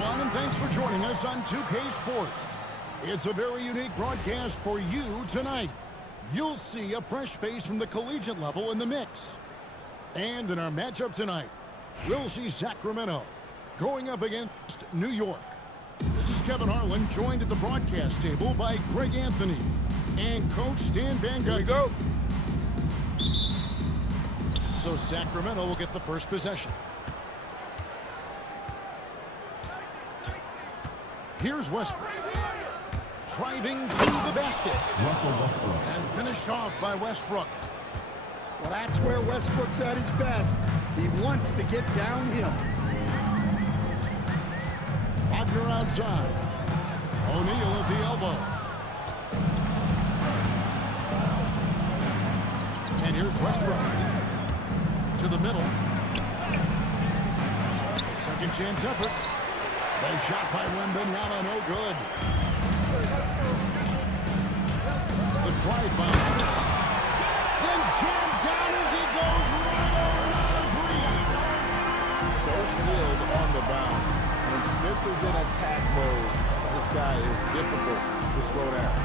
everyone, and thanks for joining us on 2K Sports. It's a very unique broadcast for you tonight. You'll see a fresh face from the collegiate level in the mix. And in our matchup tonight, we'll see Sacramento going up against New York. This is Kevin Harlan, joined at the broadcast table by Greg Anthony and Coach Stan Van Gundy. Here we go. So Sacramento will get the first possession. Here's Westbrook. Driving to the basket. Russell Westbrook. And finished off by Westbrook. Well, that's where Westbrook's at his best. He wants to get downhill. Wagner outside. O'Neal at the elbow. And here's Westbrook. To the middle. A second chance effort. The shot by Wemby, no good. The drive by Smith. Then jammed down as he goes right over Nas Reed. So skilled on the bounce. When Smith is in attack mode, this guy is difficult to slow down.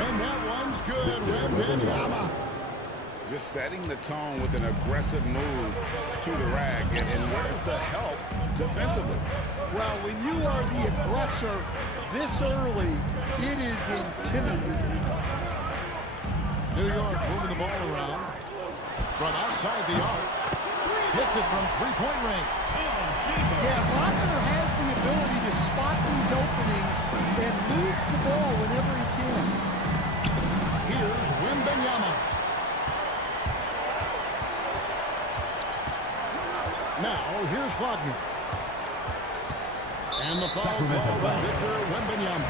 And that one's good. Wemby. Just setting the tone with an aggressive move to the rag. And where's the help defensively? Well, when you are the aggressor this early, it is intimidating. New York moving the ball around. From outside the arc. Hits it from three-point range. Yeah, Wagner has the ability to spot these openings and moves the ball whenever he can. Here's Wembanyama. Now, here's Wagner. And the foul called by Victor Wembanyama.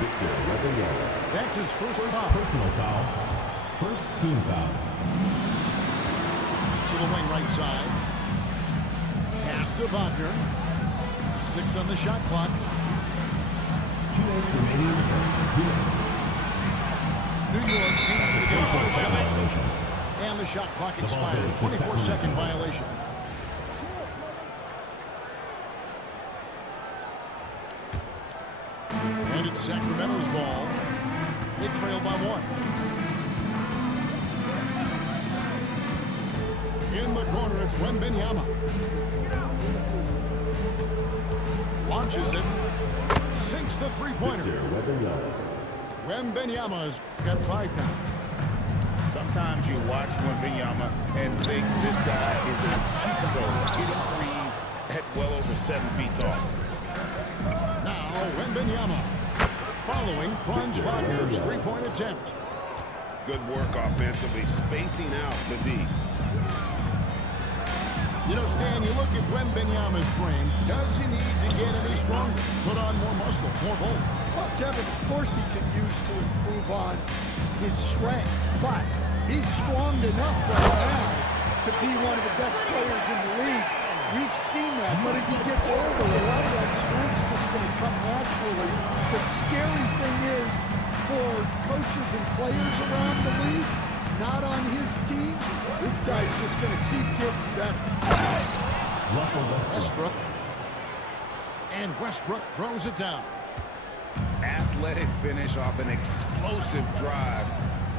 That's his first foul. Personal foul. First team foul. To the wing right side. Pass to Wagner. 6 on the shot clock. 2 minutes remaining in the first. 2 minutes. New York needs to get off the shot. And the shot clock expires. 24-second violation. And it's Sacramento's ball. They trail by 1. In the corner, it's Wembanyama. Launches it. Sinks the three-pointer. Wembanyama's got 5 now. Sometimes you watch Wembanyama and think this guy is a hero, hitting threes at well over 7 feet tall. Now, Wembanyama, following Franz Wagner's three-point attempt. Good work offensively, spacing out the D. You know, Stan, you look at Wembanyama's frame. Does he need to get any stronger? Put on more muscle, more bulk? Well, Kevin, of course he can use to improve on his strength, but he's strong enough right now to be one of the best players in the league. We've seen that, but as he gets older, a lot of that strength's just going to come naturally. The scary thing is, for coaches and players around the league, not on his team, this guy's just going to keep getting better. Russell Westbrook. And Westbrook throws it down. Athletic finish off an explosive drive.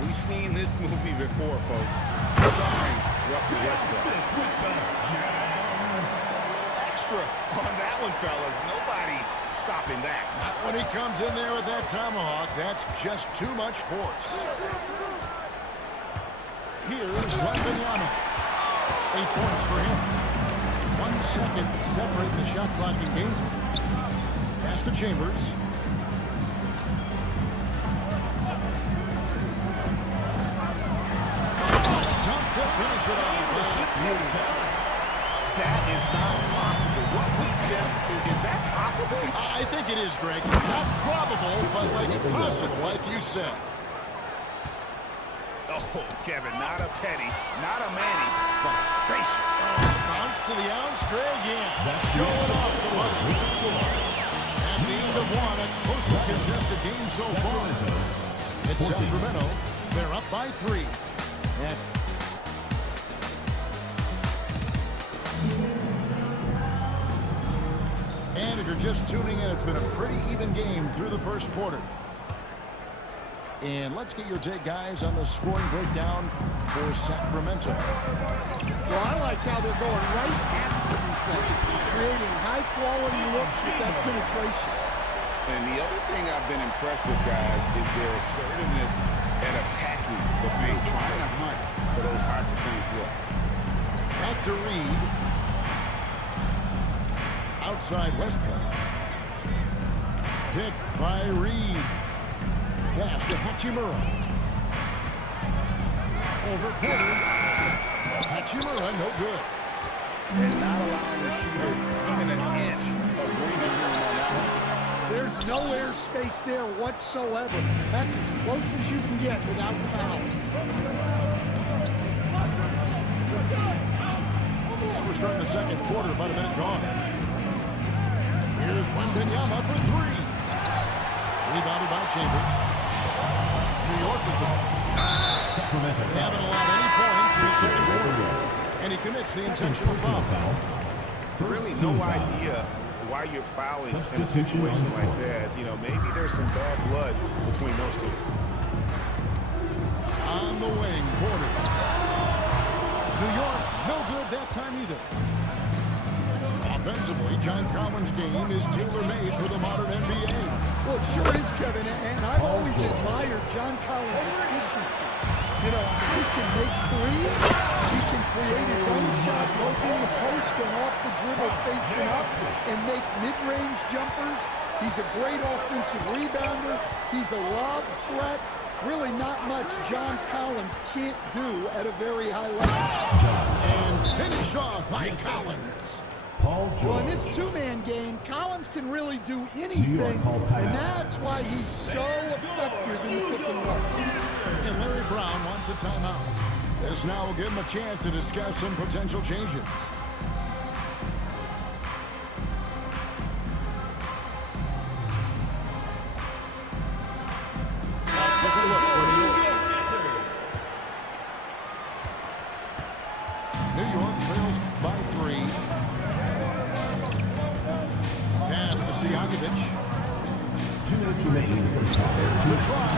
We've seen this movie before, folks. Starring Russell Westbrook. Extra on that one, fellas. Nobody's stopping that. Not when he comes in there with that tomahawk. That's just too much force. Here's Wembanyama. 8 points for him. 1 second to separate the shot clock in game. Pass to Chambers. Tough to finish it off. That is not possible. What we just... Is that possible? I think it is, Greg. Not probable, but like possible, like you said. Oh, Kevin, not a penny, not a Manny, but a facial. Bounce to the ounce, Greg, yeah. Showing off the money. At the end of 1, a closely contested game so far. It's Sacramento. They're up by 3. And you're just tuning in, it's been a pretty even game through the first quarter. And let's get your take, guys, on the scoring breakdown for Sacramento. Well, I like how they're going right at the defense, creating high-quality looks with that penetration. And the other thing I've been impressed with, guys, is their assertiveness at attacking the paint, trying to hunt for those high percentage looks. Back to Reed. Outside Westbrook. Pick by Reed. Pass to Hachimura. Over Porter. Hachimura, no good. And not allowing the shooter even an inch of breathing room on that one. There's no air space there whatsoever. That's as close as you can get without foul. We're starting the second quarter, about a minute gone. Here's Wembanyama for three. Rebounded by Chambers. New York with the ball. Sacramento. Haven't allowed any points in the second quarter. And he commits the intentional foul. Really no idea why you're fouling in a situation like that. You know, maybe there's some bad blood between those two. On the wing, Porter. New York, no good that time either. Offensively, John Collins' game is tailor-made for the modern NBA. Well, it sure is, Kevin, and I've always admired John Collins' efficiency. You know, he can make threes, he can create his own shot both in the post and off the dribble facing up and make mid-range jumpers. He's a great offensive rebounder. He's a lob threat. Really not much John Collins can't do at a very high level. And finished off by Collins. Paul George. Well, in this two-man game, Collins can really do anything, and that's why he's so effective in the pick and roll. And Larry Brown wants a timeout. This now will give him a chance to discuss some potential changes. Take a look for New York. New York trails by three. Pass to Stojakovic. 2 minutes remaining in the first half. The try.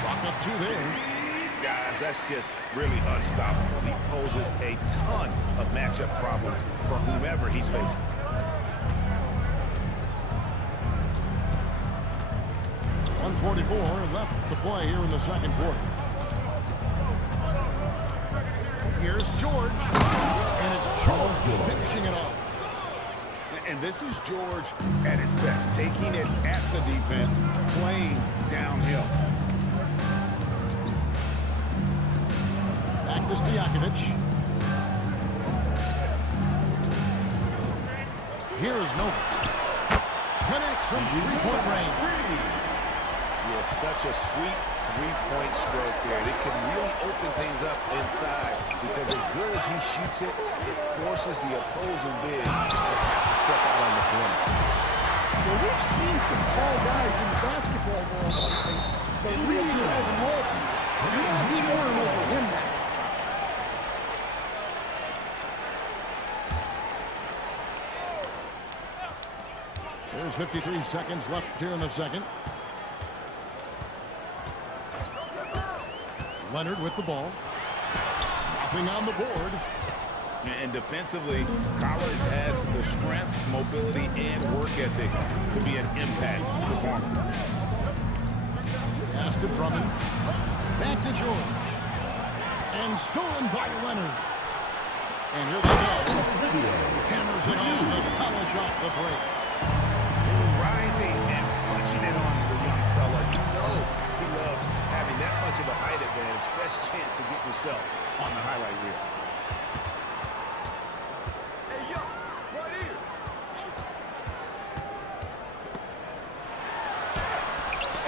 Chalk up two there. Guys, that's just really unstoppable. He poses a ton of matchup problems for whomever he's facing. .144 left to play here in the second quarter. Here's George. And it's George finishing it off. And this is George at his best, taking it at the defense, playing downhill. Back to Stojakovic. Here's Novak. Connects from three-point range. Yeah, such a sweet three-point stroke there. It can really open things up inside because as good as he shoots it, it forces the opposing big to have to step out on the perimeter. Well, we've seen some tall guys in the basketball world, but Reed has an open. He's scoring over him now. There's 53 seconds left here in the second. Leonard with the ball. Nothing on the board. And defensively, Collins has the strength, mobility, and work ethic to be an impact performer. Pass to Drummond. Back to George. And stolen by Leonard. And here they go. Hammers it on to polish off the break. Rising and punching it on the young fella. You know he loves having that much of a height advantage. Best chance to get yourself on the highlight reel. Hey, yo, right here.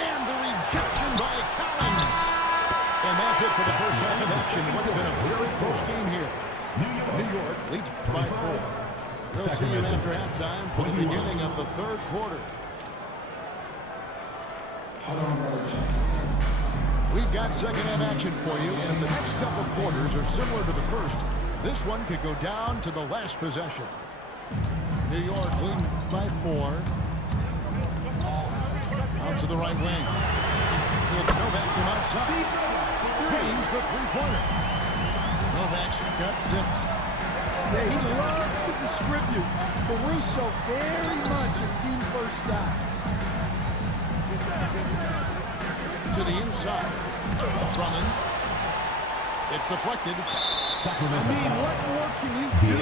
And the rejection by Collins. And that's it for the first half of action. What's been a very close game here. New York leads by 4. We'll see you after halftime for the beginning of the third quarter. We've got second half action for you, and if the next couple quarters are similar to the first, this one could go down to the last possession. New York leading by 4. Out to the right wing. It's Novak from outside. James the three-pointer. Novak's got 6. Yeah, he loves to distribute. Caruso very much a team first guy. To the inside. Drummond. It's deflected. I mean, what more can you do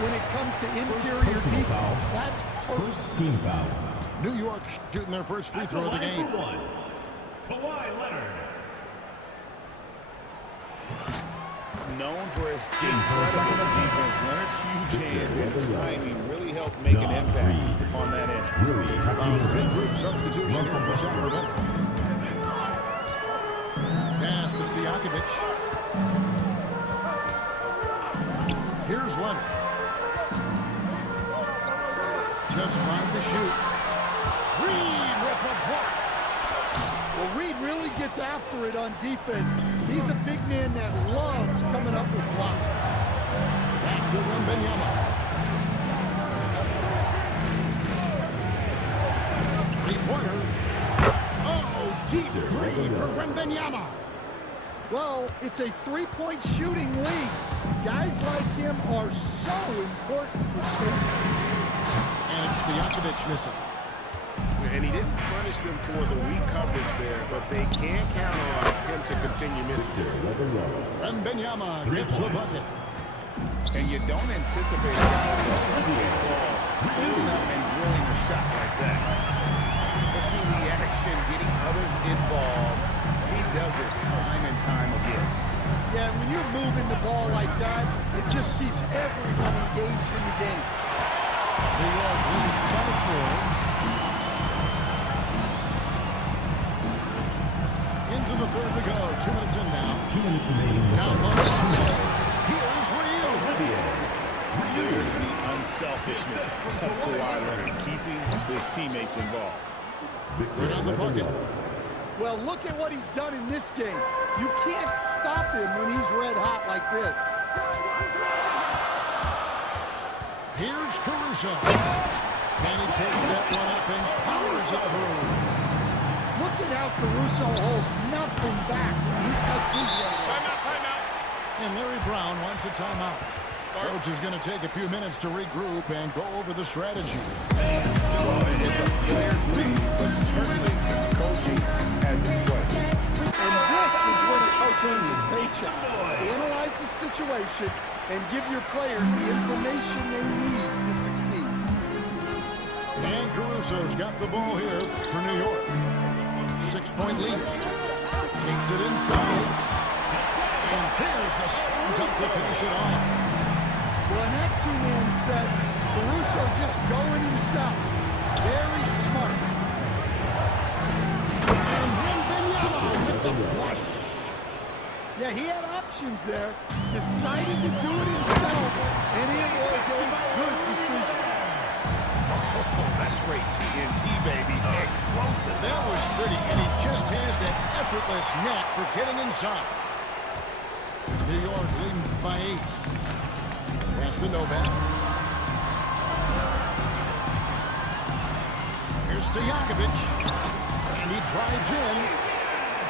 when it comes to interior defense? That's perfect. First team foul. New York shooting their first free throw of the game. Kawhi Leonard. Known for his incredible defense, Leonard's huge hands and timing really helped make an impact on that end. Big group substitution here for Sacramento. Pass to Stojakovic. Here's Leonard. Just 5 to shoot. Reed with the block. Well, Reed really gets after it on defense. He's a big man that loves coming up with blocks. Back to Wembenyama. Three-pointer. Oh, deep three for Wembenyama. Well, it's a three-point shooting league. Guys like him are so important for Stacey. And it's Stojakovic missing. And he didn't punish them for the weak coverage there, but they can count on him to continue missing. Wembenyama gets the bucket. And you don't anticipate a ball pulling up and drilling a shot like that. Pushing the action, getting others involved. He does it time and time again. Yeah, when you're moving the ball like that, it just keeps everyone engaged in the game. New York leads by 4. Into the third we go. 2 minutes in now. 2 minutes remaining. Now, here's Ryu. Here's the unselfishness of Kawhi Leonard, keeping his teammates involved. Right on the bucket. Well, look at what he's done in this game. You can't stop him when he's red hot like this. Here's Caruso. And he takes that one up and powers it through. Look at how Caruso holds nothing back when he cuts his way. Timeout. And Larry Brown wants a timeout. Coach is going to take a few minutes to regroup and go over the strategy. Well, it's a player's league, but certainly coaching has its place. And this is when a coach earns his paycheck. Analyze the situation and give your players the information they need to succeed. And Caruso's got the ball here for New York. 6-point lead. Takes it inside. And there's the slam dunk to finish it off. Well, in that two-man set, Caruso just going himself. Very smart. And Wembenyama with the flush. Yeah, he had options there. Decided to do it himself, and it was a good decision. Oh, that's great TNT, baby. Explosive. That was pretty, and he just has that effortless knack for getting inside. New York leading by 8. Pass to Novak. Here's Stojakovic. And he drives in.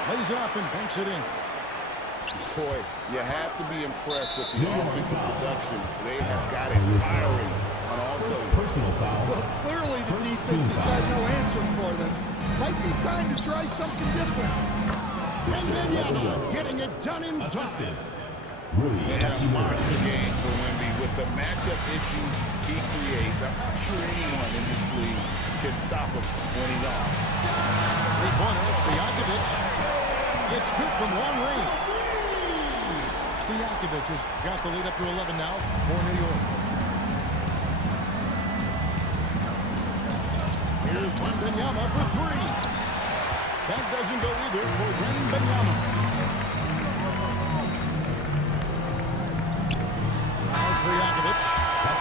Lays it up and banks it in. Boy, you have to be impressed with the offensive production. They have got it firing on all cylinders. Personal foul. Well, clearly the defense has had no answer for them. Might be time to try something different. Wembenyama getting it done inside. And a monster game for Wemby with the matchup issues he creates. I'm not sure anyone in this league can stop him when he's on. Three-pointer, Stojakovic. It's good from long range. Stojakovic has got the lead up to 11 now for New York. Here's Wembenyama for 3. That doesn't go either for Wembenyama. Now Stojakovic.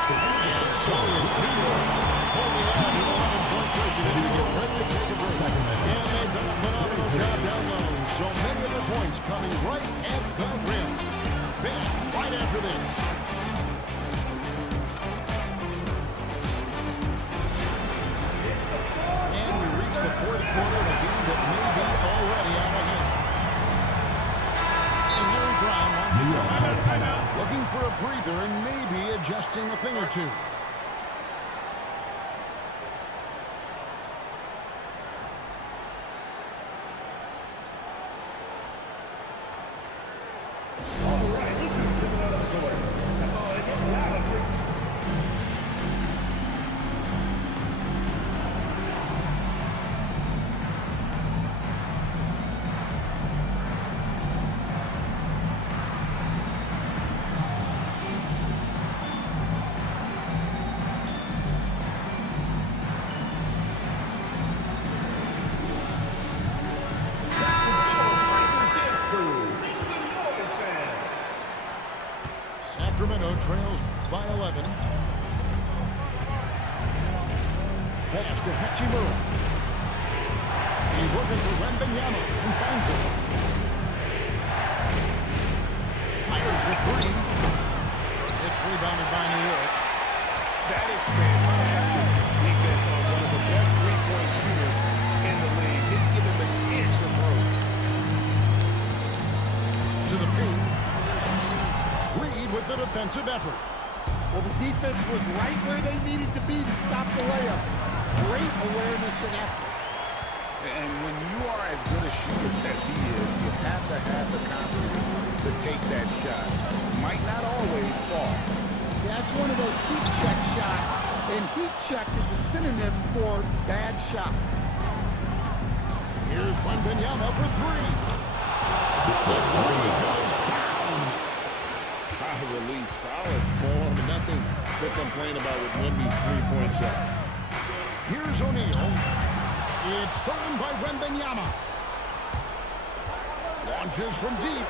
And so is New York. Holding on to 11-point cushion as we get ready to take a break. And they've done a phenomenal job down low. So many of the points coming right at the rim. Back right after this. adjusting a thing or two. Sacramento trails by 11. Pass to Hachimura. He's working for Wemby and finds it. Fires the three. It's rebounded by New York. That is fantastic defense on one of the best three-point shooters in the league. Didn't give him an inch of room. To the paint. Reed with the defensive effort. Well, the defense was right where they needed to be to stop the layup. Great awareness and effort. And when you are as good a shooter as he is, you have to have the confidence to take that shot. Might not always fall. That's one of those heat check shots, and heat check is a synonym for bad shot. Here's Wembanyama for three. The three goes down. High release, solid form, nothing to complain about with Wemby's three-point shot. Here's O'Neal. It's stolen by Wembanyama. Launches from deep.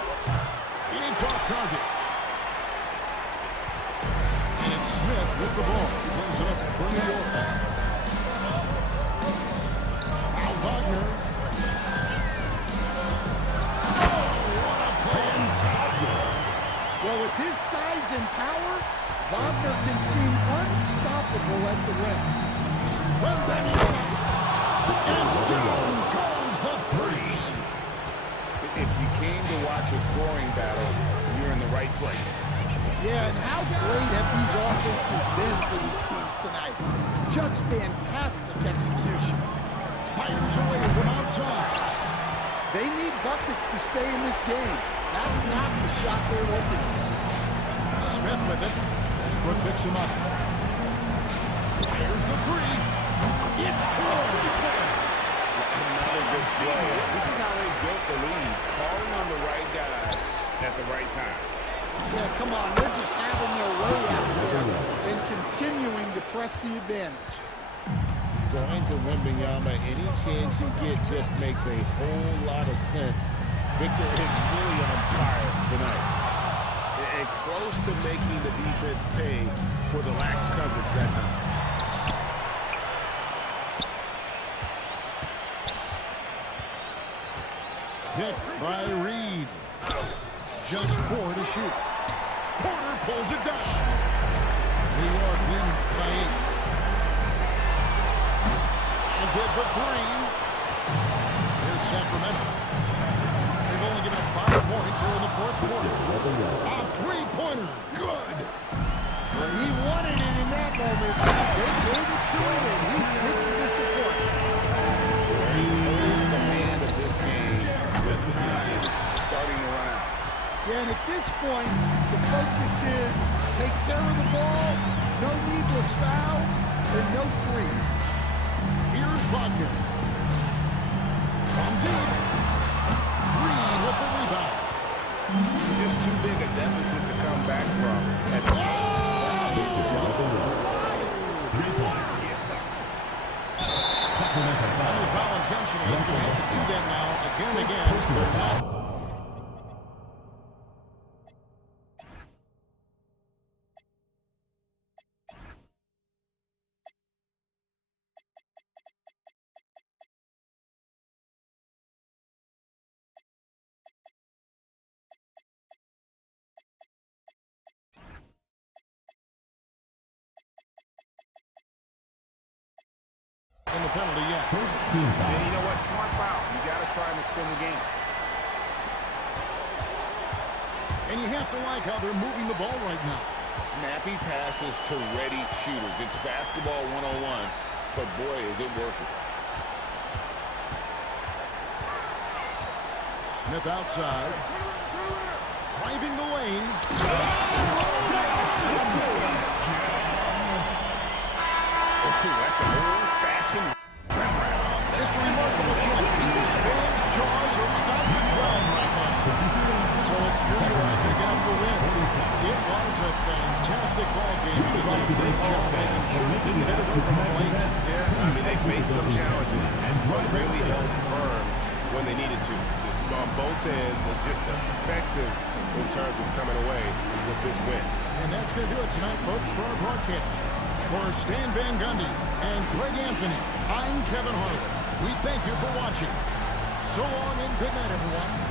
It's off target. It's Smith with the ball. Brings it up for New York. Now Wagner. Oh, what a play inside. Well, with his size and power, Wagner can seem unstoppable at the rim. Wembanyama. And down goes the three. If you came to watch a scoring battle, you're in the right place. Yeah, and how great have these offenses been for these teams tonight? Just fantastic execution. Fires away from outside. They need buckets to stay in this game. That's not the shot they're looking for. Smith with it. Westbrook picks him up. Fires the three. It's good. Another good play. This is how they built the lead. Calling on the right guys at the right time. Yeah, come on. They're just having their way out there and continuing to press the advantage. Going to Wembanyama, any chance you get just makes a whole lot of sense. Victor is really on fire tonight. And close to making the defense pay for the lax coverage that time. Hit by Reed. Just 4 to shoot. Porter pulls it down. New York wins by 8. And good for 3. Here's Sacramento. They've only given up 5 points here in the fourth quarter. A three-pointer. Good. Well, he wanted it in that moment. They gave it to him, and he didn't disappoint. He took command of this game. The time starting to run out. Yeah, and at this point, the focus is take care of the ball, no needless fouls, and no threes. Here's Wagner. From deep. Reed with the rebound. Just too big a deficit to come back from. Only foul intentionally. He's going to have to do that now again and again. They're not. In the penalty yet. First team foul. And you know what? Smart foul. You got to try and extend the game. And you have to like how they're moving the ball right now. Snappy passes to ready shooters. It's basketball 101, but boy, is it working. Smith outside. Driving the lane. That's an old-fashioned wraparound. Just a remarkable jump. These fans' jaws are on the ground right now. So it's New York to get up the win. It was a fantastic ball game. They did a great job making sure they didn't get it over the lane. Yeah, I mean, they faced some challenges, but really held firm when they needed to. On both ends, and just effective in terms of coming away with this win. And that's going to do it tonight, folks, for our broadcast. For Stan Van Gundy and Greg Anthony, I'm Kevin Harlan. We thank you for watching. So long and good night, everyone.